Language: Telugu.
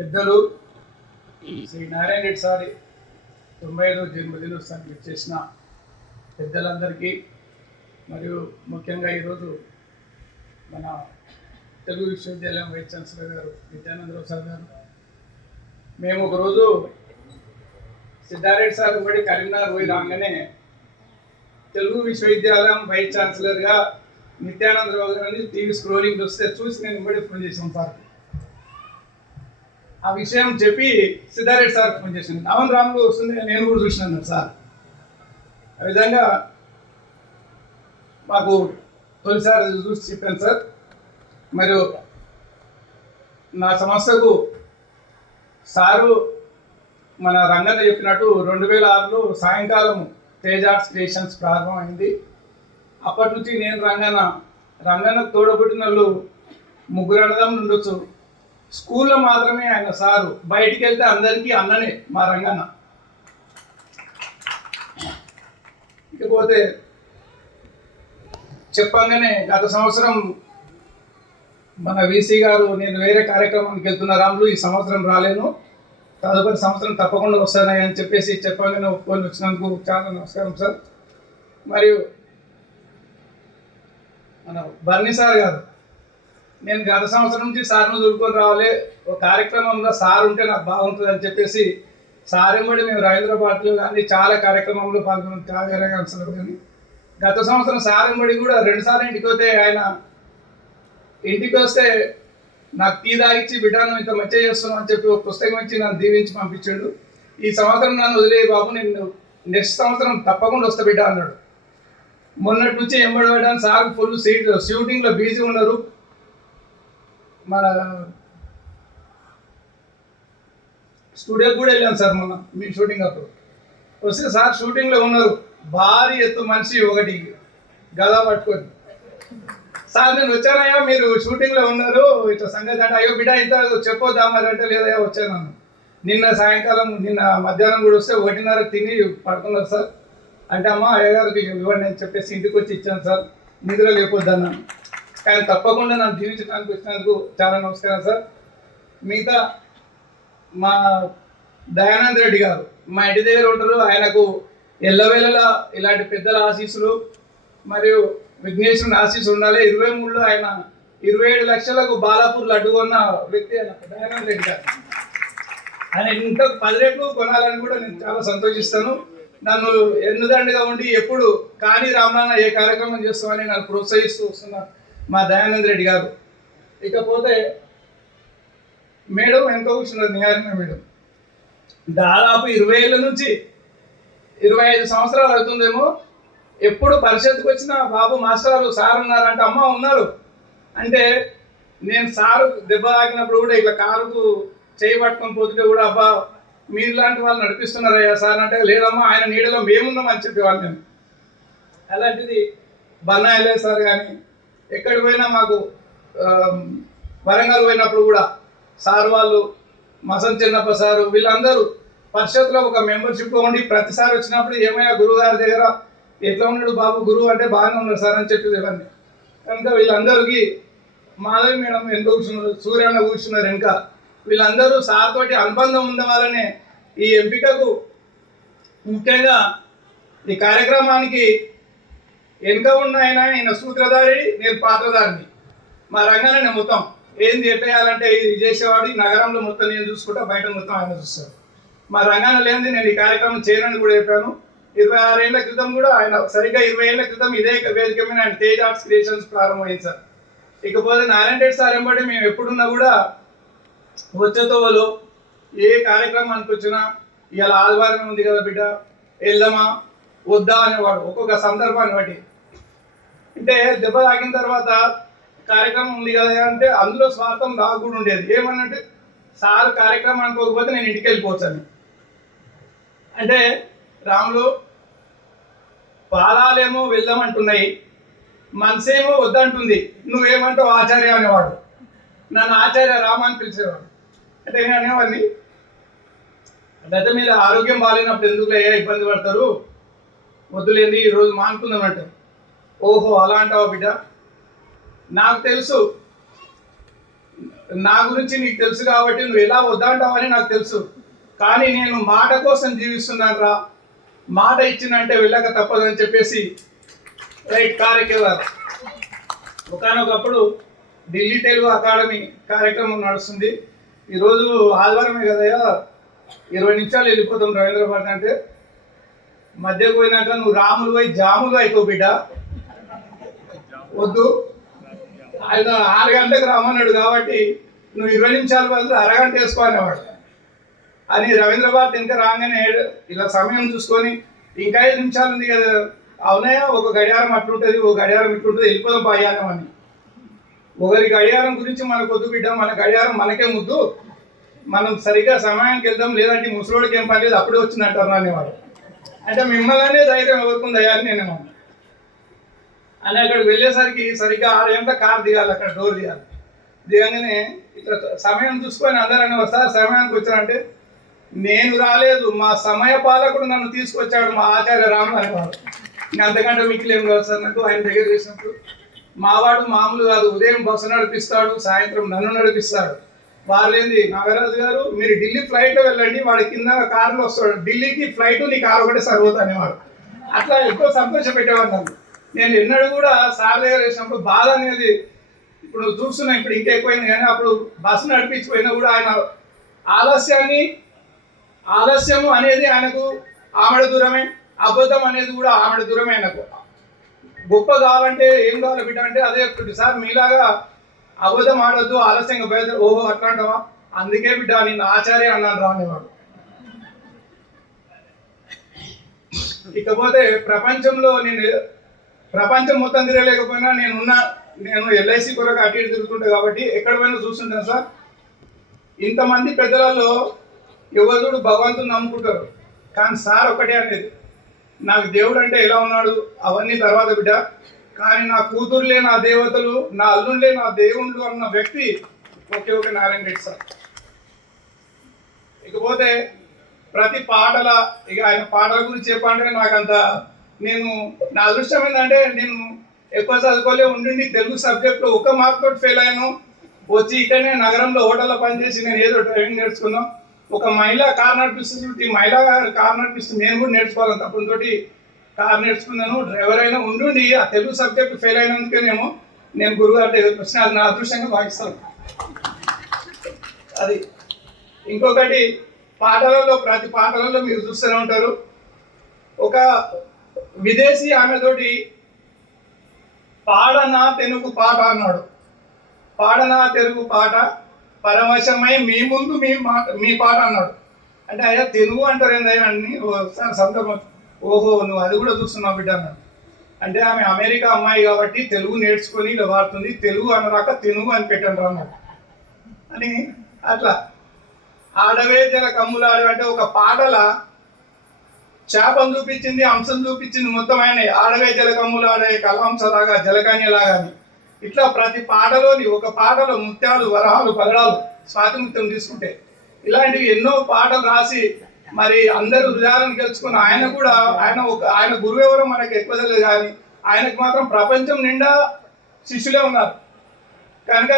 పెద్దలు శ్రీ నారాయణ రెడ్డి సారి 95వ జన్మదినోత్సవానికి చేసిన పెద్దలందరికీ మరియు ముఖ్యంగా ఈరోజు మన తెలుగు విశ్వవిద్యాలయం వైస్ ఛాన్సలర్ గారు నిత్యానందరావు సార్ గారు మేము ఒకరోజు సిద్ధారెడ్డి సార్ బడి కరీంనగర్ పోయి రాగానే తెలుగు విశ్వవిద్యాలయం వైస్ ఛాన్సలర్గా నిత్యానందరావు గారిని టీవీ స్క్రోలింగ్ వస్తే చూసి నేను ఇమ్మడి ఫోన్ చేసాను సార్. ఆ విషయం చెప్పి సిద్ధారెడ్డి సార్ ఫోన్ చేసింది. అవును రాములు వస్తుంది, నేను కూడా చూసినాను సార్. ఆ విధంగా మాకు తొలిసారి చూసి చెప్పాను సార్. మరియు నా సంస్థకు సారు మన రంగన్న చెప్పినట్టు 2006లో సాయంకాలం తేజ్ ఆర్ట్స్ క్రియేషన్స్ ప్రారంభమైంది. అప్పటి నుంచి నేను రంగన్న తోడబుట్టిన వాళ్ళు 3 అన్నదమ్ములు ఉండొచ్చు. స్కూల్లో మాత్రమే ఆయన సారు, బయటికి వెళ్తే అందరికీ అన్ననే మా రంగన్న. ఇకపోతే చెప్పంగానే గత సంవత్సరం మన వీసీ గారు నేను వేరే కార్యక్రమానికి వెళ్తున్న రాములు ఈ సంవత్సరం రాలేను, తదుపరి సంవత్సరం తప్పకుండా వస్తానని అని చెప్పేసి చెప్పంగానే ఒప్పుకొని వచ్చినందుకు చాలా నమస్కారం సార్. మరియు మన బర్నీ సార్ గారు, నేను గత సంవత్సరం నుంచి సార్ను దొరుకుని రావాలి, ఒక కార్యక్రమంలో సార్ ఉంటే నాకు బాగుంటుంది అని చెప్పేసి సార్ వెంబడి మేము రవీంద్ర భారతిలో కానీ చాలా కార్యక్రమంలో పాల్గొన్నాం, త్యాగరాజు కానీ. గత సంవత్సరం సార్ వెంబడి కూడా 2 సార్లు ఇంటికి వస్తే ఆయన ఇంటికి వస్తే నాకు టీ తాగిచ్చి బిడ్డను ఇంత మంచిగా చేస్తున్నాం అని చెప్పి ఒక పుస్తకం ఇచ్చి నన్ను దీవించి పంపించాడు. ఈ సంవత్సరం నన్ను వదిలే బాబు, నేను నెక్స్ట్ సంవత్సరం తప్పకుండా వస్తా బిడ్డ అన్నాడు. మొన్నటి నుంచి ఎంబడి పడ్డాను సార్. ఫుల్ షూటింగ్లో బిజీ ఉన్నారు. మన స్టూడియోకి కూడా వెళ్ళాను సార్ మొన్న మీ షూటింగ్ అప్పుడు. వస్తే సార్ షూటింగ్లో ఉన్నారు, భారీ ఎత్తు మనిషి ఒకటి గదా పట్టుకొని. సార్ నేను వచ్చానయ్యా, మీరు షూటింగ్లో ఉన్నారు ఇట్లా సంగతి అంటే, అయ్యో బిడ్డ ఇంత చెప్పొద్దా మరి అంటే, లేదయ్యా వచ్చాను. నిన్న సాయంకాలం నిన్న మధ్యాహ్నం కూడా వస్తే 1:30 తిని పడుతున్నారు సార్ అంటే, అమ్మ అయ్యగారికి ఇవ్వండి అని చెప్పేసి ఇంటికి వచ్చి ఇచ్చాను సార్, నిద్ర లేకపోద్దన్నాను. కానీ తప్పకుండా నన్ను జీవించడానికి వచ్చినందుకు చాలా నమస్కారం సార్. మిగతా మా దయానంద్ రెడ్డి గారు మా ఇంటి దగ్గర ఉంటారు. ఆయనకు ఎల్లవేళలా ఇలాంటి పెద్దల ఆశీస్సులు మరియు విఘ్నేశ్వరుని ఆశీస్సులు ఉండాలి. 23లో ఆయన 27 లక్షలకు బాలాపూర్లు అడ్డుకున్న వ్యక్తి ఆయన దయానంద్ రెడ్డి గారు. ఆయన ఇంకా 10 రెట్లు కొనాలని కూడా నేను చాలా సంతోషిస్తాను. నన్ను ఎన్నుదండగా ఉండి ఎప్పుడు కానీ రామనాన్న ఏ కార్యక్రమం చేస్తామని నన్ను ప్రోత్సహిస్తూ వస్తున్నారు మా దయానంద్ రెడ్డి గారు. ఇకపోతే మేడం ఎంత కూర్చున్నారు, నిహారిణ మేడం దాదాపు 20 ఏళ్ళ నుంచి 25 సంవత్సరాలు అవుతుందేమో. ఎప్పుడు పరిషత్తుకు వచ్చిన బాబు మాస్టర్లు సార్ ఉన్నారంటే, అమ్మ ఉన్నారు అంటే, నేను సారు దెబ్బ తాకినప్పుడు కూడా ఇట్లా కారుకు చేయి పట్టుకొని పోతుంటే కూడా, అబ్బా మీరు లాంటి వాళ్ళు నడిపిస్తున్నారయ్యా సార్ అంటే, లేదమ్మా ఆయన నీడలో మేమున్నామని చెప్పేవాళ్ళు నేను. అలాంటిది బన్నాయలే సార్ కానీ ఎక్కడికి పోయినా మాకు వరంగల్ పోయినప్పుడు కూడా సార్ వాళ్ళు, మసన్ చిన్నప్ప సారు, వీళ్ళందరూ పరిషత్లో ఒక మెంబర్షిప్ ఉండి ప్రతిసారి వచ్చినప్పుడు ఏమైనా గురువు గారి దగ్గర ఎట్లా ఉన్నాడు బాబు గురువు అంటే, బాగానే ఉన్నాడు సార్ అని చెప్పి ఇవన్నీ. కనుక వీళ్ళందరికీ మాధవి మేడం ఎంత కూర్చున్నారు, సూర్యన్న కూర్చున్నారు ఇంకా, వీళ్ళందరూ సార్ తోటి అనుబంధం ఉన్న వాళ్ళనే ఈ ఎంపికకు ముఖ్యంగా ఈ కార్యక్రమానికి వెనుక ఉన్న ఆయన సూత్రధారి, నేను పాత్రధారిని. మా రంగాన్ని మొత్తం ఏంది చెప్పేయాలంటే ఇది చేసేవాడు, ఈ నగరంలో మొత్తం నేను చూసుకుంటా, బయట మొత్తం ఆయన చూస్తాడు. మా రంగాన్ని లేనిది నేను ఈ కార్యక్రమం చేయనని కూడా చెప్పాను. 26 ఏళ్ల క్రితం కూడా ఆయన, సరిగ్గా 20 ఏళ్ల క్రితం ఇదే వేదిక మీద ఆయన తేజ్ ఆర్ట్స్ క్రియేషన్స్ ప్రారంభమైంది సార్. ఇకపోతే నారాయణ రెడ్డి సార్ వెంబడి మేము ఎప్పుడున్నా కూడా వచ్చేతోవలో ఏ కార్యక్రమానికి వచ్చినా, ఇవాళ ఆదివారం ఉంది కదా బిడ్డ వెళ్దామా వద్దా అనేవాడు ఒక్కొక్క సందర్భాన్ని బట్టి. అంటే దెబ్బ తాకిన తర్వాత కార్యక్రమం ఉంది కదా అంటే అందులో స్వార్థం నాకు కూడా ఉండేది. ఏమనంటే, సార్ కార్యక్రమం అనుకోకపోతే నేను ఇంటికి వెళ్ళిపోవచ్చని. అంటే రాములు పాదాలేమో వెళ్దామంటున్నాయి, మనసేమో వద్దంటుంది, నువ్వేమంటావు ఆచార్య అనేవాడు. నన్ను ఆచార్య రామ అని పిలిచేవాడు. అంటే నేను అనేవాడిని, గత మీద ఆరోగ్యం బాగాలేనప్పుడు ఎందుకు అయ్యా ఇబ్బంది పడతారు, వద్దులేండి ఈరోజు మానుకుందామంటే, ఓహో అలా అంటావా బిడ్డ, నాకు తెలుసు నా గురించి నీకు తెలుసు కాబట్టి నువ్వు ఎలా వద్దంటావని నాకు తెలుసు, కానీ నేను మాట కోసం జీవిస్తున్నాను రా, మాట ఇచ్చినంటే వెళ్ళక తప్పదని చెప్పేసి రైట్ కారెక్కేవారు. ఒకనొకప్పుడు ఢిల్లీ తెలుగు అకాడమీ కార్యక్రమం నడుస్తుంది. ఈరోజు ఆదివారమే కదయ్యా, 20 నిమిషాలు వెళ్ళిపోతాం రవీంద్ర భారతి అంటే. మధ్యకు పోయినాక నువ్వు రాములు పోయి జాములు అయిపో బిడ్డ, వద్దు, ఆయన 6 గంటలకు రమ్మన్నాడు కాబట్టి నువ్వు 20 నిమిషాల బదులు అరగంట వేసుకో అనేవాడు. అని రవీంద్ర భారతి ఇంకా రాగానే ఇలా సమయం చూసుకొని ఇంకా 5 నిమిషాలు ఉంది కదా, అవునాయా ఒక గడియారం అట్లుంటుంది, ఒక గడియారం ఇట్లుంటుంది, వెళ్ళిపోదాం పాయానం అని. ఒకరి గడియారం గురించి మనకు వద్దు బిడ్డ, మన గడియారం మనకే ముద్దు, మనం సరిగ్గా సమయానికి వెళ్దాం, లేదంటే ముసలోడికి ఏం పని లేదు అప్పుడే వచ్చిందంటారు అనేవాడు. అంటే మిమ్మల్నే ధైర్యం ఎవరుకుందయ్యా అని నేను అని అక్కడికి వెళ్ళేసరికి సరిగ్గా 6 గంటల కారు దిగాలి, అక్కడ డోర్ దిగాలి. దిగంగానే ఇట్లా సమయం చూసుకొని అందరూ వస్తారు, సమయానికి వచ్చారంటే నేను రాలేదు, మా సమయ పాలకుడు నన్ను తీసుకొచ్చాడు మా ఆచార్య రాముడు అనేవాడు. ఇంకా అంతకంటే మిక్కిలు ఏం కాదు సార్ నాకు ఆయన దగ్గర చేసినప్పుడు. మావాడు మామూలు కాదు, ఉదయం బస్సు నడిపిస్తాడు, సాయంత్రం నన్ను నడిపిస్తాడు. వాళ్ళేంది నాగరాజు గారు మీరు ఢిల్లీ ఫ్లైట్లో వెళ్ళండి, వాడి కింద కారులో వస్తాడు, ఢిల్లీకి ఫ్లైట్ నీ కారు ఒకటే సరిపోతా అనేవాడు. అట్లా ఎక్కువ సంతోషం పెట్టేవాడు నన్ను. నేను ఎన్నడూ కూడా సార్ దగ్గర వేసినప్పుడు బాధ అనేది ఇప్పుడు చూస్తున్నా, ఇప్పుడు ఇంకా ఎక్కువైంది, కానీ అప్పుడు బస్సు నడిపించిపోయినా కూడా ఆయన ఆలస్యము అనేది ఆయనకు ఆమెడ దూరమే, అబద్ధం అనేది కూడా ఆమెడ దూరమే. ఆయనకు గొప్ప కావాలంటే ఏం కావాలి బిడ్డ అంటే అదే చెప్తుంది, సార్ మీలాగా అబద్ధం ఆడొద్దు, ఆలస్యంగా బయట. ఓహో అట్లాంటవా, అందుకే బిడ్డ నేను ఆచార్య అన్నాను రానివాడు. ఇకపోతే ప్రపంచంలో ప్రపంచం మొత్తం తిరగలేకపోయినా నేను ఎల్ఐసి కొరకు అటు ఇటు తిరుగుతుంటా కాబట్టి ఎక్కడ పోయినా చూస్తుంటాను సార్. ఇంతమంది పెద్దలలో ఎవరు భగవంతుని నమ్ముకుంటారు, కానీ సార్ ఒకటే అనేది, నాకు దేవుడు అంటే ఎలా ఉన్నాడు అవన్నీ తర్వాత బిడ్డ, కానీ నా కూతురులే నా దేవతలు, నా అల్లుళ్ళే నా దేవుళ్ళు అన్న వ్యక్తి ఒకే ఒక నారాయణ రెడ్డి సార్. ఇకపోతే ప్రతి పాటల ఇక ఆయన పాటల గురించి చెప్పాలంటే నాకంత నా అదృష్టం ఏంటంటే నేను ఎక్కువ చదువుకోలే ఉండి తెలుగు సబ్జెక్ట్లో 1 మార్క్ తోటి ఫెయిల్ అయ్యాను. వచ్చి ఇక్కడనే నగరంలో హోటల్లో పనిచేసి నేను ఏదో డ్రైవింగ్ నేర్చుకున్నాను. ఒక మహిళ కార్ నడిపిస్తుంది, ఈ మహిళ కార్ నడిపిస్తుంది, నేను కూడా నేర్చుకోవాలని తప్పనితోటి కార్ నేర్చుకున్నాను. డ్రైవర్ అయినా ఉండి ఆ తెలుగు సబ్జెక్ట్ ఫెయిల్ అయినందుకేనేమో నేను గురుగారి దగ్గరికి వచ్చిన, అది నా అదృష్టంగా భావిస్తాను. అది ఇంకొకటి, ప్రతి పాటలలో మీరు చూస్తూనే ఉంటారు, ఒక విదేశీ ఆమెతోటి పాడనా తెలుగు పాట అన్నాడు. పాడనా తెలుగు పాట పరవశమై మీ ముందు మీ పాట అన్నాడు. అంటే అయ్యా తెలుగు అంటారు ఏందయ్యా అని ఒకసారి సందర్భం, ఓహో నువ్వు అది కూడా చూస్తున్నావు బిడ్డ అన్నాడు. అంటే ఆమె అమెరికా అమ్మాయి కాబట్టి తెలుగు నేర్చుకొని ఇలా వాడుతుంది, తెలుగు అనరాక తెలుగు అని పెట్టండి అన్నాడు అని. అట్లా ఆడవే జల కమ్ములాడు అంటే ఒక పాటల చేపను చూపించింది, అంశం చూపించింది, మొత్తం ఆయన ఆడవే జల కమ్ములాడే కలాంసలాగా జలకన్యలాగా అని. ఇట్లా ప్రతి పాటలోని ఒక పాటలో ముత్యాలు వరహాలు పగడాలు స్వాతిముత్యం తీసుకుంటే ఇలాంటివి ఎన్నో పాటలు రాసి మరి అందరూ హృదయాలను గెలుచుకున్న ఆయన గురువు ఎవరో మనకు ఎక్కువ తెలియదు, కానీ ఆయనకు మాత్రం ప్రపంచం నిండా శిష్యులే ఉన్నారు కనుక